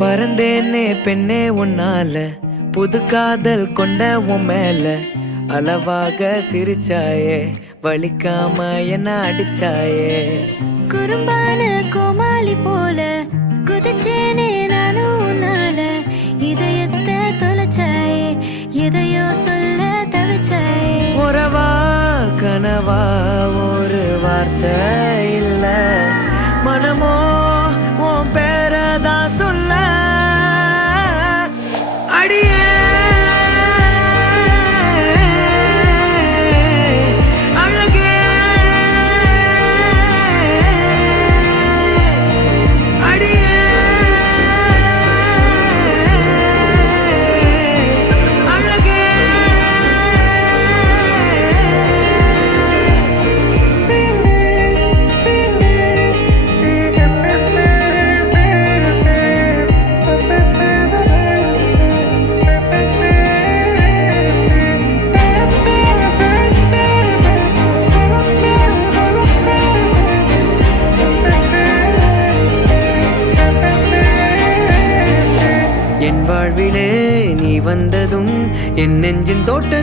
பறந்தேனே பெண்ணே உன்னால புது காதல் கொண்ட உன் மேல அளவாக சிரிச்சாயே வலிக்காம என்ன அடிச்சாயே குறும்பான கோமாளி போல குதிச்சேனே நானும் உன்னால இதயத்தை தொலைச்சாயே எதையோ சொல்ல தவிச்சாயே உறவா கனவா ஒரு வார்த்தை இல்ல மனமோ உன் பேரதான் சொல்ல அடியே அழகே அடியே அழகே என் வாழ்விலே நீ வந்ததும் என் நெஞ்சின் தோட்ட